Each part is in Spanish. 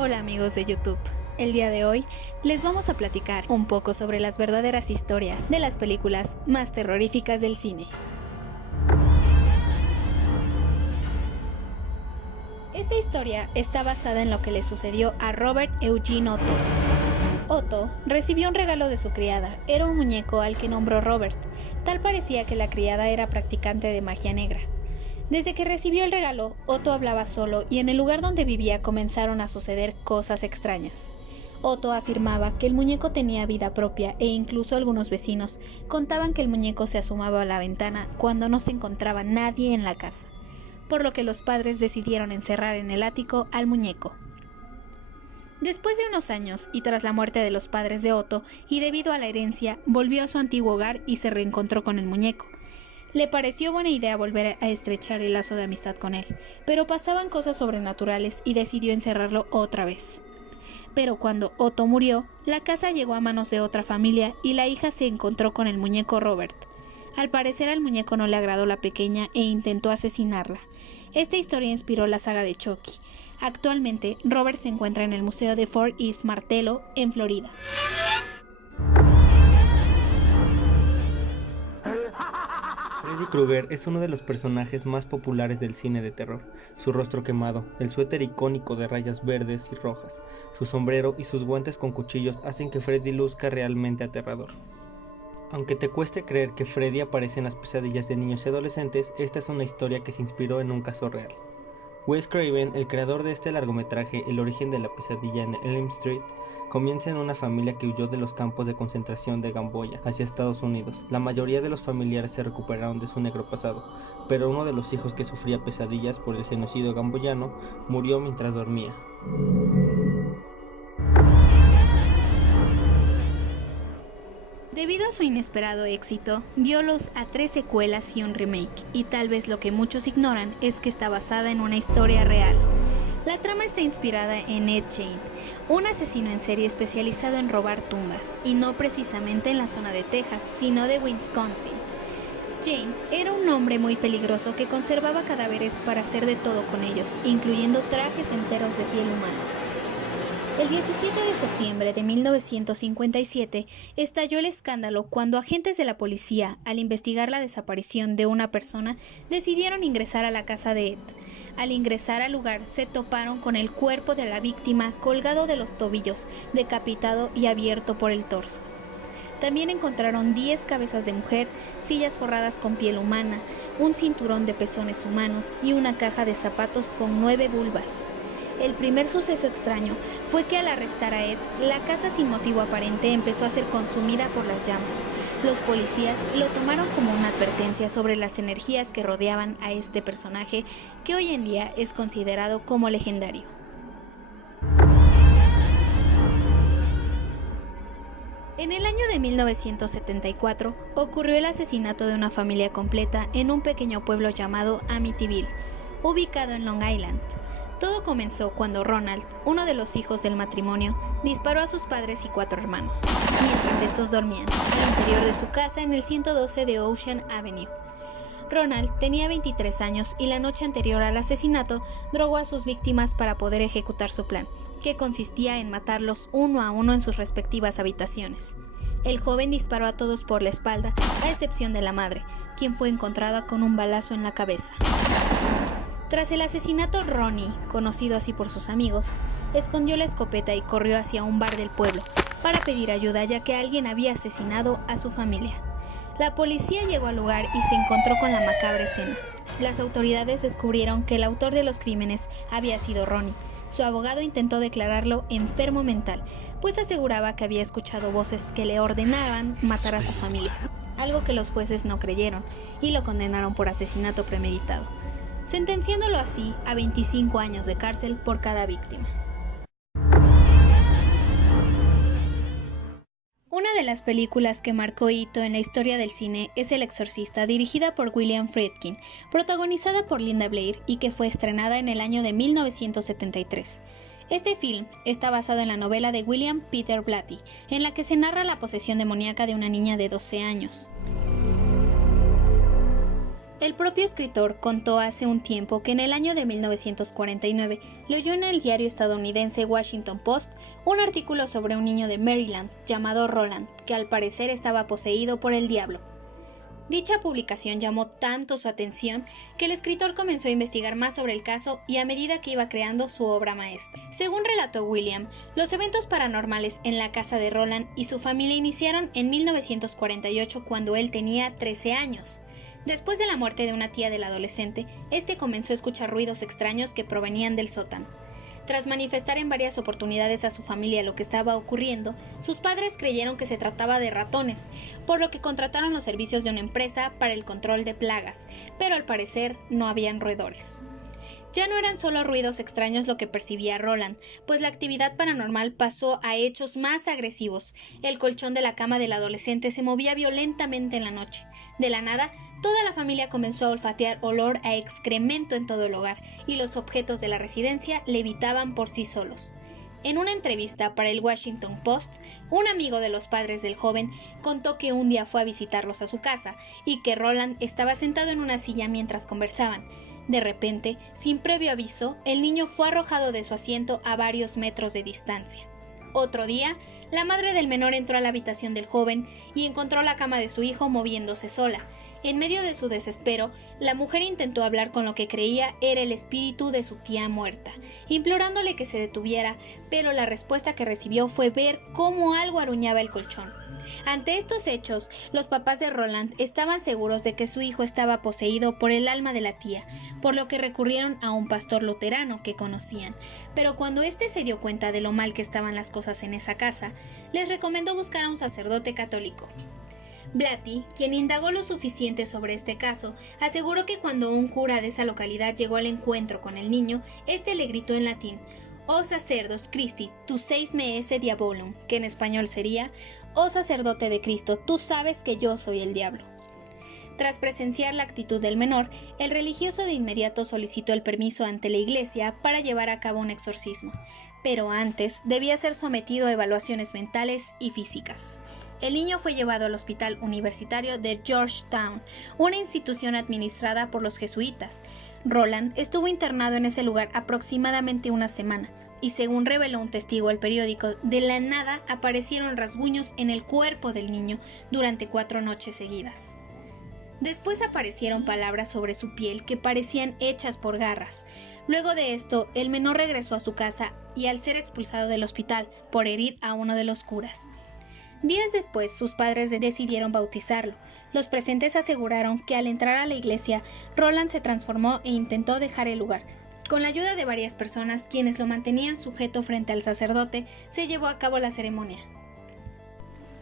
Hola amigos de YouTube, el día de hoy les vamos a platicar un poco sobre las verdaderas historias de las películas más terroríficas del cine. Esta historia está basada en lo que le sucedió a Robert Eugene Otto. Otto recibió un regalo de su criada, era un muñeco al que nombró Robert, tal parecía que la criada era practicante de magia negra. Desde que recibió el regalo, Otto hablaba solo y en el lugar donde vivía comenzaron a suceder cosas extrañas. Otto afirmaba que el muñeco tenía vida propia e incluso algunos vecinos contaban que el muñeco se asomaba a la ventana cuando no se encontraba nadie en la casa, por lo que los padres decidieron encerrar en el ático al muñeco. Después de unos años y tras la muerte de los padres de Otto y debido a la herencia, volvió a su antiguo hogar y se reencontró con el muñeco. Le pareció buena idea volver a estrechar el lazo de amistad con él, pero pasaban cosas sobrenaturales y decidió encerrarlo otra vez. Pero cuando Otto murió, la casa llegó a manos de otra familia y la hija se encontró con el muñeco Robert. Al parecer al muñeco no le agradó la pequeña e intentó asesinarla. Esta historia inspiró la saga de Chucky. Actualmente, Robert se encuentra en el Museo de Fort East Martello, en Florida. Freddy Krueger es uno de los personajes más populares del cine de terror. Su rostro quemado, el suéter icónico de rayas verdes y rojas, su sombrero y sus guantes con cuchillos hacen que Freddy luzca realmente aterrador. Aunque te cueste creer que Freddy aparece en las pesadillas de niños y adolescentes, esta es una historia que se inspiró en un caso real. Wes Craven, el creador de este largometraje El origen de la pesadilla en Elm Street, comienza en una familia que huyó de los campos de concentración de Gamboya hacia Estados Unidos. La mayoría de los familiares se recuperaron de su negro pasado, pero uno de los hijos que sufría pesadillas por el genocidio gamboyano murió mientras dormía. Debido a su inesperado éxito, dio luz a 3 secuelas y un remake, y tal vez lo que muchos ignoran es que está basada en una historia real. La trama está inspirada en Ed Gein, un asesino en serie especializado en robar tumbas, y no precisamente en la zona de Texas, sino de Wisconsin. Gein era un hombre muy peligroso que conservaba cadáveres para hacer de todo con ellos, incluyendo trajes enteros de piel humana. El 17 de septiembre de 1957 estalló el escándalo cuando agentes de la policía, al investigar la desaparición de una persona, decidieron ingresar a la casa de Ed. Al ingresar al lugar se toparon con el cuerpo de la víctima colgado de los tobillos, decapitado y abierto por el torso. También encontraron 10 cabezas de mujer, sillas forradas con piel humana, un cinturón de pezones humanos y una caja de zapatos con 9 vulvas. El primer suceso extraño fue que al arrestar a Ed, la casa sin motivo aparente empezó a ser consumida por las llamas. Los policías lo tomaron como una advertencia sobre las energías que rodeaban a este personaje, que hoy en día es considerado como legendario. En el año de 1974 ocurrió el asesinato de una familia completa en un pequeño pueblo llamado Amityville, ubicado en Long Island. Todo comenzó cuando Ronald, uno de los hijos del matrimonio, disparó a sus padres y 4 hermanos, mientras estos dormían, al interior de su casa en el 112 de Ocean Avenue. Ronald tenía 23 años y la noche anterior al asesinato drogó a sus víctimas para poder ejecutar su plan, que consistía en matarlos uno a uno en sus respectivas habitaciones. El joven disparó a todos por la espalda, a excepción de la madre, quien fue encontrada con un balazo en la cabeza. Tras el asesinato, Ronnie, conocido así por sus amigos, escondió la escopeta y corrió hacia un bar del pueblo para pedir ayuda ya que alguien había asesinado a su familia. La policía llegó al lugar y se encontró con la macabra escena. Las autoridades descubrieron que el autor de los crímenes había sido Ronnie. Su abogado intentó declararlo enfermo mental, pues aseguraba que había escuchado voces que le ordenaban matar a su familia, algo que los jueces no creyeron y lo condenaron por asesinato premeditado, sentenciándolo así a 25 años de cárcel por cada víctima. Una de las películas que marcó hito en la historia del cine es El Exorcista, dirigida por William Friedkin, protagonizada por Linda Blair y que fue estrenada en el año de 1973. Este film está basado en la novela de William Peter Blatty, en la que se narra la posesión demoníaca de una niña de 12 años. El propio escritor contó hace un tiempo que en el año de 1949 leyó en el diario estadounidense Washington Post un artículo sobre un niño de Maryland llamado Roland, que al parecer estaba poseído por el diablo. Dicha publicación llamó tanto su atención que el escritor comenzó a investigar más sobre el caso y a medida que iba creando su obra maestra. Según relató William, los eventos paranormales en la casa de Roland y su familia iniciaron en 1948 cuando él tenía 13 años. Después de la muerte de una tía del adolescente, este comenzó a escuchar ruidos extraños que provenían del sótano. Tras manifestar en varias oportunidades a su familia lo que estaba ocurriendo, sus padres creyeron que se trataba de ratones, por lo que contrataron los servicios de una empresa para el control de plagas, pero al parecer no habían roedores. Ya no eran solo ruidos extraños lo que percibía Roland, pues la actividad paranormal pasó a hechos más agresivos. El colchón de la cama del adolescente se movía violentamente en la noche. De la nada, toda la familia comenzó a olfatear olor a excremento en todo el hogar, y los objetos de la residencia levitaban por sí solos. En una entrevista para el Washington Post, un amigo de los padres del joven contó que un día fue a visitarlos a su casa y que Roland estaba sentado en una silla mientras conversaban. De repente, sin previo aviso, el niño fue arrojado de su asiento a varios metros de distancia. Otro día, la madre del menor entró a la habitación del joven y encontró la cama de su hijo moviéndose sola. En medio de su desespero, la mujer intentó hablar con lo que creía era el espíritu de su tía muerta, implorándole que se detuviera, pero la respuesta que recibió fue ver cómo algo aruñaba el colchón. Ante estos hechos, los papás de Roland estaban seguros de que su hijo estaba poseído por el alma de la tía, por lo que recurrieron a un pastor luterano que conocían, pero cuando éste se dio cuenta de lo mal que estaban las cosas en esa casa, les recomendó buscar a un sacerdote católico. Blatty, quien indagó lo suficiente sobre este caso, aseguró que cuando un cura de esa localidad llegó al encuentro con el niño, este le gritó en latín: «Oh sacerdos Christi, tu seis me esse diabolum», que en español sería: «Oh sacerdote de Cristo, tú sabes que yo soy el diablo». Tras presenciar la actitud del menor, el religioso de inmediato solicitó el permiso ante la iglesia para llevar a cabo un exorcismo, pero antes debía ser sometido a evaluaciones mentales y físicas. El niño fue llevado al Hospital Universitario de Georgetown, una institución administrada por los jesuitas. Roland estuvo internado en ese lugar aproximadamente una semana, y según reveló un testigo al periódico, de la nada aparecieron rasguños en el cuerpo del niño durante 4 noches seguidas. Después aparecieron palabras sobre su piel que parecían hechas por garras. Luego de esto, el menor regresó a su casa y al ser expulsado del hospital por herir a uno de los curas. Días después, sus padres decidieron bautizarlo. Los presentes aseguraron que al entrar a la iglesia, Roland se transformó e intentó dejar el lugar. Con la ayuda de varias personas, quienes lo mantenían sujeto frente al sacerdote, se llevó a cabo la ceremonia.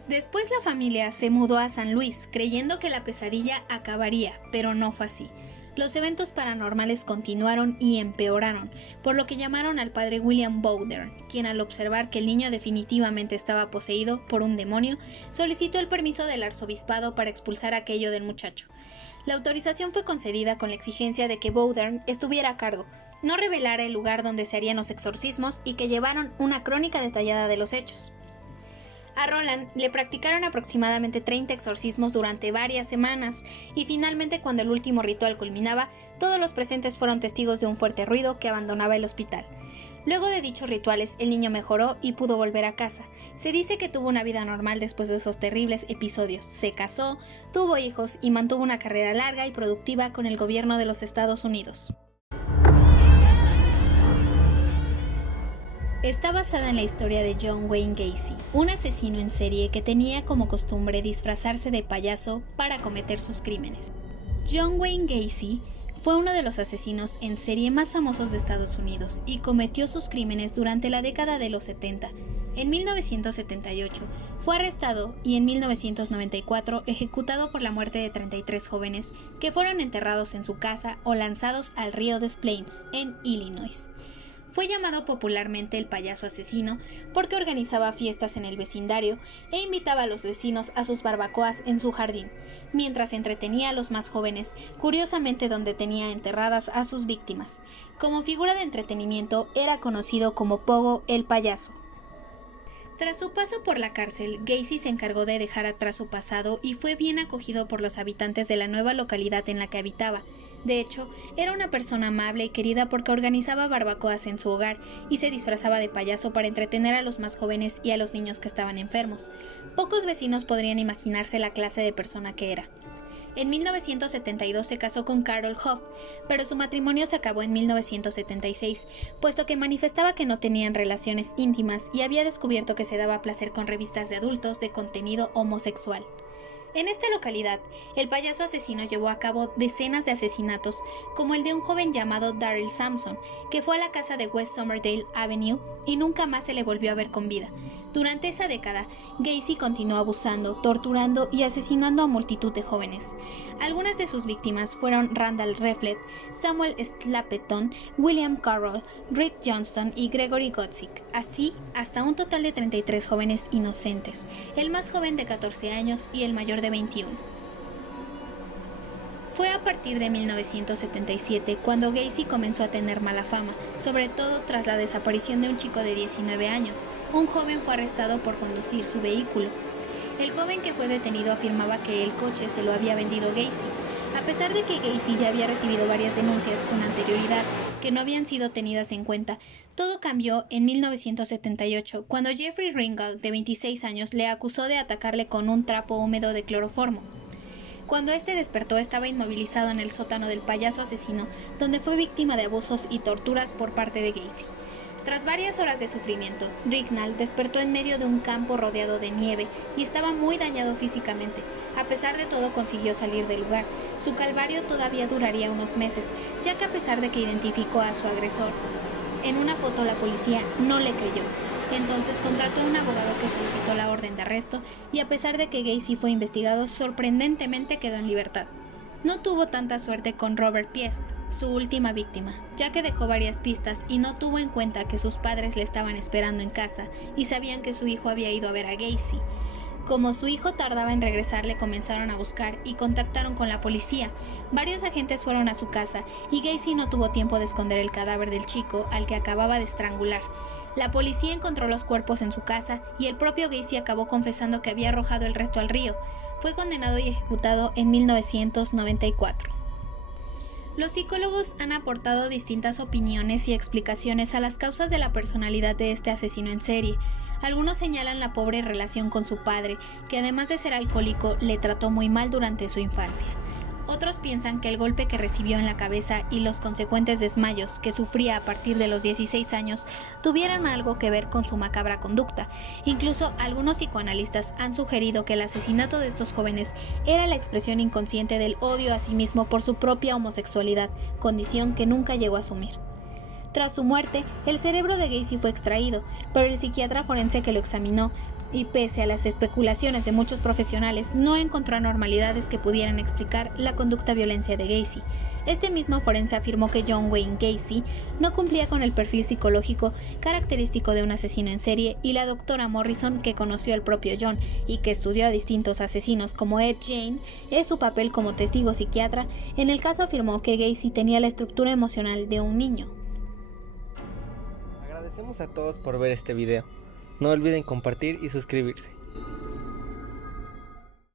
Después la familia se mudó a San Luis, creyendo que la pesadilla acabaría, pero no fue así. Los eventos paranormales continuaron y empeoraron, por lo que llamaron al padre William Bowdern, quien al observar que el niño definitivamente estaba poseído por un demonio, solicitó el permiso del arzobispado para expulsar aquello del muchacho. La autorización fue concedida con la exigencia de que Bowdern estuviera a cargo, no revelara el lugar donde se harían los exorcismos y que llevaron una crónica detallada de los hechos. A Roland le practicaron aproximadamente 30 exorcismos durante varias semanas y finalmente, cuando el último ritual culminaba, todos los presentes fueron testigos de un fuerte ruido que abandonaba el hospital. Luego de dichos rituales, el niño mejoró y pudo volver a casa. Se dice que tuvo una vida normal después de esos terribles episodios. Se casó, tuvo hijos y mantuvo una carrera larga y productiva con el gobierno de los Estados Unidos. Está basada en la historia de John Wayne Gacy, un asesino en serie que tenía como costumbre disfrazarse de payaso para cometer sus crímenes. John Wayne Gacy fue uno de los asesinos en serie más famosos de Estados Unidos y cometió sus crímenes durante la década de los 70. En 1978 fue arrestado y en 1994 ejecutado por la muerte de 33 jóvenes que fueron enterrados en su casa o lanzados al río Des Plaines, en Illinois. Fue llamado popularmente el payaso asesino porque organizaba fiestas en el vecindario e invitaba a los vecinos a sus barbacoas en su jardín, mientras entretenía a los más jóvenes, curiosamente donde tenía enterradas a sus víctimas. Como figura de entretenimiento era conocido como Pogo el payaso. Tras su paso por la cárcel, Gacy se encargó de dejar atrás su pasado y fue bien acogido por los habitantes de la nueva localidad en la que habitaba. De hecho, era una persona amable y querida porque organizaba barbacoas en su hogar y se disfrazaba de payaso para entretener a los más jóvenes y a los niños que estaban enfermos. Pocos vecinos podrían imaginarse la clase de persona que era. En 1972 se casó con Carol Hoff, pero su matrimonio se acabó en 1976, puesto que manifestaba que no tenían relaciones íntimas y había descubierto que se daba placer con revistas de adultos de contenido homosexual. En esta localidad, el payaso asesino llevó a cabo decenas de asesinatos, como el de un joven llamado Daryl Sampson, que fue a la casa de West Somerdale Avenue y nunca más se le volvió a ver con vida. Durante esa década, Gacy continuó abusando, torturando y asesinando a multitud de jóvenes. Algunas de sus víctimas fueron Randall Reflet, Samuel Stapleton, William Carroll, Rick Johnston y Gregory Godzik, así hasta un total de 33 jóvenes inocentes, el más joven de 14 años y el mayor de 21. Fue a partir de 1977 cuando Gacy comenzó a tener mala fama, sobre todo tras la desaparición de un chico de 19 años. Un joven fue arrestado por conducir su vehículo. El joven que fue detenido afirmaba que el coche se lo había vendido Gacy. A pesar de que Gacy ya había recibido varias denuncias con anterioridad que no habían sido tenidas en cuenta, todo cambió en 1978 cuando Jeffrey Ringgold, de 26 años, le acusó de atacarle con un trapo húmedo de cloroformo. Cuando este despertó, estaba inmovilizado en el sótano del payaso asesino, donde fue víctima de abusos y torturas por parte de Gacy. Tras varias horas de sufrimiento, Ringgold despertó en medio de un campo rodeado de nieve y estaba muy dañado físicamente. A pesar de todo, consiguió salir del lugar. Su calvario todavía duraría unos meses, ya que a pesar de que identificó a su agresor en una foto, la policía no le creyó. Entonces contrató a un abogado que solicitó la orden de arresto y a pesar de que Gacy fue investigado, sorprendentemente quedó en libertad. No tuvo tanta suerte con Robert Piest, su última víctima, ya que dejó varias pistas y no tuvo en cuenta que sus padres le estaban esperando en casa y sabían que su hijo había ido a ver a Gacy. Como su hijo tardaba en regresar, le comenzaron a buscar y contactaron con la policía. Varios agentes fueron a su casa y Gacy no tuvo tiempo de esconder el cadáver del chico al que acababa de estrangular. La policía encontró los cuerpos en su casa y el propio Gacy acabó confesando que había arrojado el resto al río. Fue condenado y ejecutado en 1994. Los psicólogos han aportado distintas opiniones y explicaciones a las causas de la personalidad de este asesino en serie. Algunos señalan la pobre relación con su padre, que además de ser alcohólico, le trató muy mal durante su infancia. Otros piensan que el golpe que recibió en la cabeza y los consecuentes desmayos que sufría a partir de los 16 años tuvieran algo que ver con su macabra conducta. Incluso algunos psicoanalistas han sugerido que el asesinato de estos jóvenes era la expresión inconsciente del odio a sí mismo por su propia homosexualidad, condición que nunca llegó a asumir. Tras su muerte, el cerebro de Gacy fue extraído, pero el psiquiatra forense que lo examinó, y pese a las especulaciones de muchos profesionales, no encontró anormalidades que pudieran explicar la conducta violenta de Gacy. Este mismo forense afirmó que John Wayne Gacy no cumplía con el perfil psicológico característico de un asesino en serie, y la doctora Morrison, que conoció al propio John y que estudió a distintos asesinos como Ed Gein, en su papel como testigo psiquiatra, en el caso afirmó que Gacy tenía la estructura emocional de un niño. Agradecemos a todos por ver este video. No olviden compartir y suscribirse.